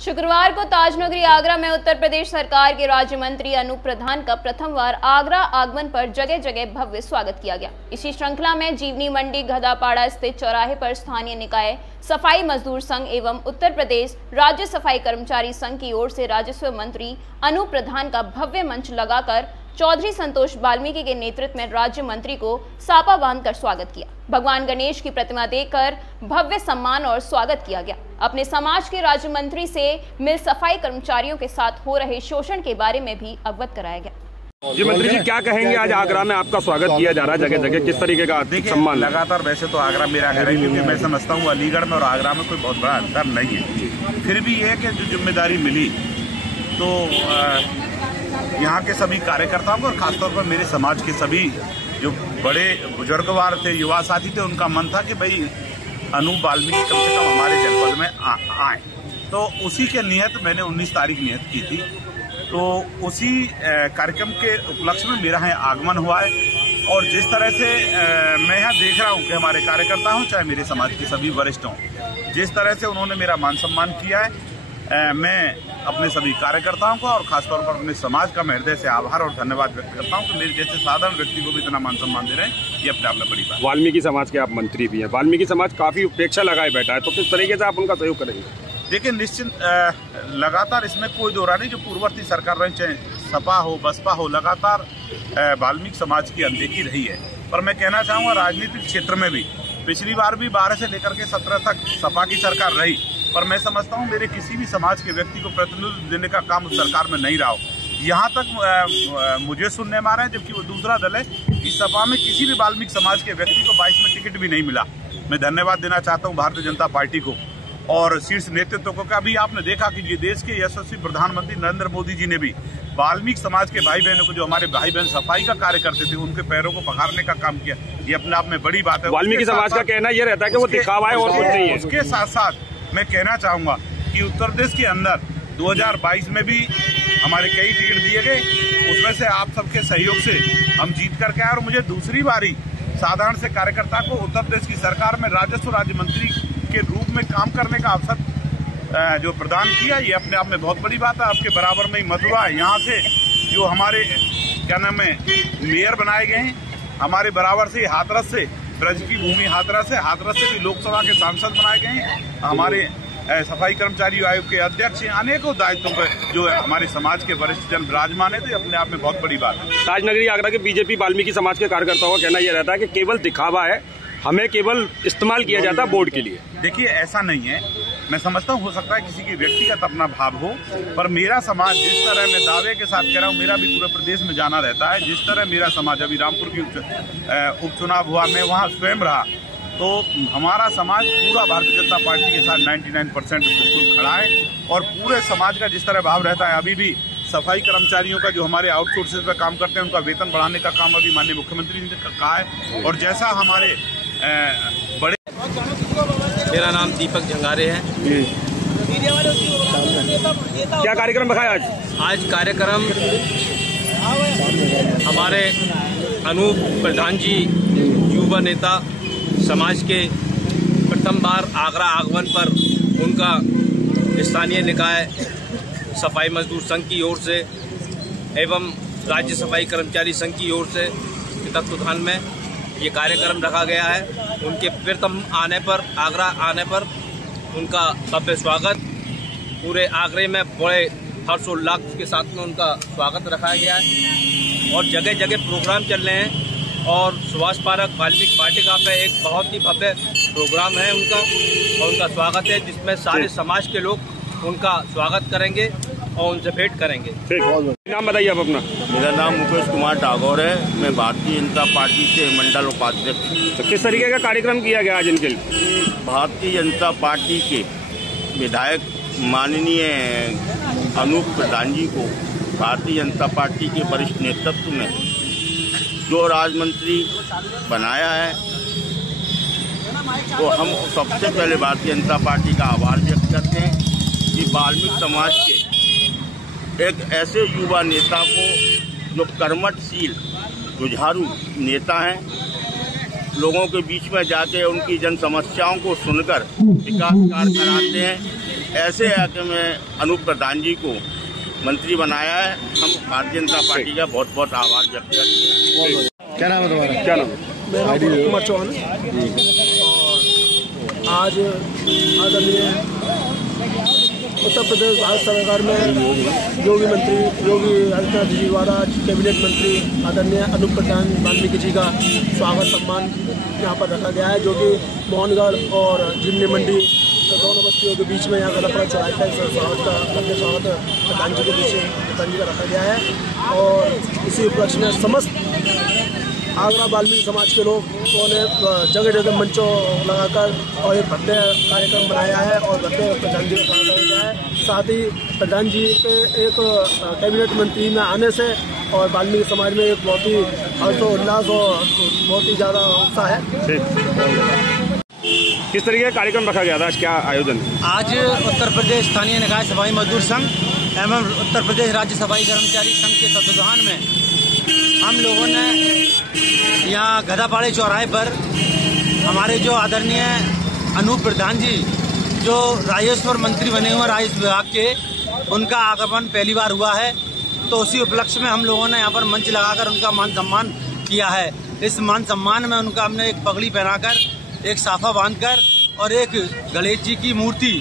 शुक्रवार को ताजनगरी आगरा में उत्तर प्रदेश सरकार के राज्य मंत्री अनूप प्रधान का प्रथमवार आगरा आगमन पर जगह जगह भव्य स्वागत किया गया। इसी श्रृंखला में जीवनी मंडी गधापाड़ा स्थित चौराहे पर स्थानीय निकाय सफाई मजदूर संघ एवं उत्तर प्रदेश राज्य सफाई कर्मचारी संघ की ओर से राजस्व मंत्री अनूप प्रधान का भव्य मंच लगाकर चौधरी संतोष वाल्मीकि के नेतृत्व में राज्य मंत्री को सापा बांधकर स्वागत किया। भगवान गणेश की प्रतिमा देकर भव्य सम्मान और स्वागत किया गया। अपने समाज के राज्य मंत्री से मिल सफाई कर्मचारियों के साथ हो रहे शोषण के बारे में भी अवगत कराया गया। जी मंत्री जी, क्या कहेंगे? आज आगरा में आपका स्वागत किया जा रहा है जगह जगह, किस तरीके का सम्मान? लगातार वैसे तो आगरा मेरा घर है, क्योंकि मैं समझता हूँ अलीगढ़ में और आगरा में कोई बहुत बड़ा अंतर नहीं है। फिर भी ये कि जो जिम्मेदारी मिली तो यहाँ के सभी कार्यकर्ताओं को और खासतौर पर मेरे समाज के सभी जो बड़े बुजुर्गवार थे, युवा साथी थे, उनका मन था कि भाई अनूप वाल्मीकि कम से कम हमारे जनपद में आए। तो उसी के नियत मैंने 19 तारीख नियत की थी। तो उसी कार्यक्रम के उपलक्ष्य में मेरा यहाँ आगमन हुआ है। और जिस तरह से मैं यहाँ देख रहा हूँ कि हमारे कार्यकर्ता हों चाहे मेरे समाज के सभी वरिष्ठ हों, जिस तरह से उन्होंने मेरा मान सम्मान किया है, मैं अपने सभी कार्यकर्ताओं को और खासतौर पर अपने समाज का मैं हृदय से आभार और धन्यवाद व्यक्त करता हूं कि मेरे जैसे साधारण व्यक्ति को भी इतना मान सम्मान दे रहे हैं, ये अपने आप में बड़ी बात। वाल्मीकि समाज के आप मंत्री भी हैं, वाल्मीकि समाज काफी उपेक्षा लगाए बैठा है, तो किस तरीके से आप उनका सहयोग करेंगे? देखिए, निश्चित लगातार इसमें कोई दो राय नहीं, जो पूर्ववर्ती सरकार रही, चाहे सपा हो बसपा हो, लगातार वाल्मीकि समाज की अनदेखी रही है। पर मैं कहना चाहूँगा राजनीतिक क्षेत्र में भी पिछली बार भी 12 से लेकर के 17 तक सपा की सरकार रही, पर मैं समझता हूं मेरे किसी भी समाज के व्यक्ति को प्रतिनिधित्व देने का काम उस सरकार में नहीं रहा हो। यहां तक मुझे सुनने में आ रहा है, जबकि वो दूसरा दल है, कि सपा में किसी भी वाल्मीकि समाज के व्यक्ति को 22 में टिकट भी नहीं मिला। मैं धन्यवाद देना चाहता हूं भारतीय जनता पार्टी को और शीर्ष नेतृत्व को। अभी आपने देखा कि ये देश के यशस्वी प्रधानमंत्री नरेंद्र मोदी जी ने भी वाल्मीकि समाज के भाई बहनों को, जो हमारे भाई बहन सफाई का कार्य करते थे, उनके पैरों को पखारने का काम किया। ये अपने आप में बड़ी बात है। वाल्मीकि समाज का कहना यह रहता है कि वो दिखावा है और कुछ नहीं है। उसके साथ साथ मैं कहना चाहूंगा कि उत्तर प्रदेश के अंदर 2022 में भी हमारे कई टिकट दिए गए, उसमें से आप सबके सहयोग से हम जीत करके आए और मुझे दूसरी बारी साधारण से कार्यकर्ता को उत्तर प्रदेश की सरकार में राजस्व राज्य मंत्री के रूप में काम करने का अवसर जो प्रदान किया, ये अपने आप में बहुत बड़ी बात है। आपके बराबर में ही मथुरा है, यहाँ से जो हमारे क्या नाम है मेयर बनाए गए हैं, हमारे बराबर से हाथरस से ब्रज की भूमि हाथरस से भी लोकसभा के सांसद बनाए गए हैं। हमारे सफाई कर्मचारी आयोग के अध्यक्ष हैं। अनेकों दायित्वों पर जो हमारे समाज के वरिष्ठ जन विराजमान है, तो अपने आप में बहुत बड़ी बात है। ताजनगरी आगरा के बीजेपी वाल्मीकि समाज के कार्यकर्ताओं का कहना यह रहता है कि केवल दिखावा है, हमें केवल इस्तेमाल किया जाता है वोट के लिए। देखिए, ऐसा नहीं है। मैं समझता हूँ हो सकता है किसी की व्यक्तिगत अपना भाव हो, पर मेरा समाज जिस तरह मैं दावे के साथ कह रहा हूँ, मेरा भी पूरे प्रदेश में जाना रहता है। जिस तरह मेरा समाज, अभी रामपुर की उपचुनाव हुआ, मैं वहाँ स्वयं रहा, तो हमारा समाज पूरा भारतीय जनता पार्टी के साथ 99% बिल्कुल खड़ा है। और पूरे समाज का जिस तरह भाव रहता है, अभी भी सफाई कर्मचारियों का जो हमारे आउटसोर्सेज पे काम करते हैं, उनका वेतन बढ़ाने का काम अभी माननीय मुख्यमंत्री ने कहा है। और जैसा हमारे बड़े, मेरा नाम दीपक झंगारे है। क्या कार्यक्रम रखा है आज? आज कार्यक्रम हमारे अनूप प्रधान जी, युवा नेता, समाज के प्रथम बार आगरा आगमन पर उनका स्थानीय निकाय सफाई मजदूर संघ की ओर से एवं राज्य सफाई कर्मचारी संघ की ओर से तत्वावधान में ये कार्यक्रम रखा गया है। उनके प्रथम आने पर, आगरा आने पर उनका भव्य स्वागत पूरे आगरे में बड़े हर्षोल्लास के साथ में उनका स्वागत रखा गया है। और जगह जगह प्रोग्राम चल रहे हैं और सुभाष पार्क वाल्मीकि वाटिका पे एक बहुत ही भव्य प्रोग्राम है उनका, और उनका स्वागत है, जिसमें सारे समाज के लोग उनका स्वागत करेंगे और उनसे भेंट करेंगे। नाम बताइए आप अपना। मेरा नाम मुकेश कुमार टागोर है, मैं भारतीय जनता पार्टी के मंडल उपाध्यक्ष। तो किस तरीके का कार्यक्रम किया गया आज इनके लिए? भारतीय जनता पार्टी के विधायक माननीय अनूप प्रधान जी को भारतीय जनता पार्टी के वरिष्ठ नेतृत्व में जो राज्यमंत्री बनाया है, तो हम सबसे पहले भारतीय जनता पार्टी का आभार व्यक्त करते हैं कि वाल्मीकि समाज के एक ऐसे युवा नेता को जो कर्मठशील जुझारू नेता हैं, लोगों के बीच में जाके उनकी जन समस्याओं को सुनकर विकास कार्य कराते हैं। ऐसे इलाके में अनूप प्रधान जी को मंत्री बनाया है। हम भारतीय जनता पार्टी का बहुत बहुत आभार व्यक्त करते हैं। क्या नाम है तुम्हारा? क्या नाम? मेरा कुमार चौहान। आज आदरणीय उत्तर प्रदेश भारत सरकार में योगी आदित्यनाथ जी द्वारा कैबिनेट मंत्री आदरणीय अनूप प्रधान वाल्मीकि जी का स्वागत सम्मान यहाँ पर रखा गया है, जो कि मोहनगढ़ और जीवनी मंडी दोनों बस्तियों के बीच में यहाँ का लफड़ा चौराहे पर स्वागत प्रधान जी के बीच प्रधान जी का रखा गया है। और इसी उपलक्ष्य में समस्त आगरा वाल्मीकि समाज के लोगों ने जगह जगह मंचों लगाकर और एक भव्य कार्यक्रम बनाया है और भव्य प्रधान जी का स्वागत किया है। साथ ही प्रधान जी के एक कैबिनेट मंत्री में आने से और वाल्मीकि समाज में एक बहुत ही हर्षोल्लास और बहुत ही ज़्यादा उत्साह है। किस तरीके का कार्यक्रम रखा गया था? आज क्या आयोजन? आज उत्तर प्रदेश स्थानीय निकाय सफाई मजदूर संघ एवं उत्तर प्रदेश राज्य सफाई कर्मचारी संघ के तत्वावधान में हम लोगों ने यहाँ गधापाड़े चौराहे पर हमारे जो आदरणीय अनूप प्रधान जी जो राजस्व मंत्री बने हुए राजस्व विभाग के, उनका आगमन पहली बार हुआ है। तो उसी उपलक्ष्य में हम लोगों ने यहाँ पर मंच लगाकर उनका मान सम्मान किया है। इस मान सम्मान में उनका हमने एक पगड़ी पहनाकर, एक साफा बांधकर और एक गणेश जी की मूर्ति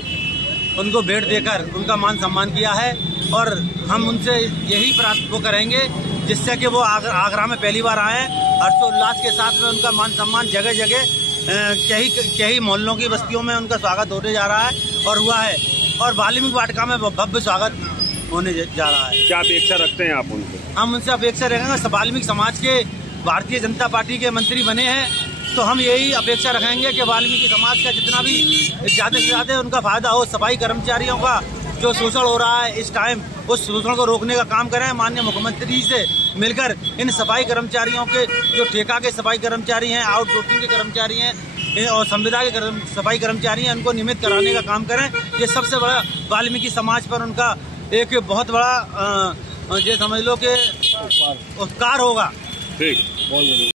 उनको भेंट देकर उनका मान सम्मान किया है। और हम उनसे यही प्रार्थना करेंगे जिससे कि वो आगरा में पहली बार आए, हर्षोल्लास के साथ में उनका मान सम्मान जगह जगह कई मोहल्लों की बस्तियों में उनका स्वागत होने जा रहा है और हुआ है। और वाल्मीकि वाटिका में भव्य स्वागत होने जा रहा है। क्या अपेक्षा रखते हैं आप उनसे? हम उनसे अपेक्षा रखेंगे, वाल्मीकि समाज के भारतीय जनता पार्टी के मंत्री बने हैं तो हम यही अपेक्षा रखेंगे कि वाल्मीकि समाज का जितना भी ज़्यादा से ज़्यादा उनका फायदा हो। सफाई कर्मचारियों का जो शोषण हो रहा है इस टाइम, उस शोषण को रोकने का काम करें। माननीय मुख्यमंत्री से मिलकर इन सफाई कर्मचारियों के जो ठेका के सफाई कर्मचारी हैं, आउटसोर्सिंग के कर्मचारी हैं और संविदा के सफाई कर्मचारी हैं, उनको नियमित कराने का काम करें। ये सबसे बड़ा वाल्मीकि समाज पर उनका एक बहुत बड़ा ये समझ लो कि उपकार होगा। ठीक।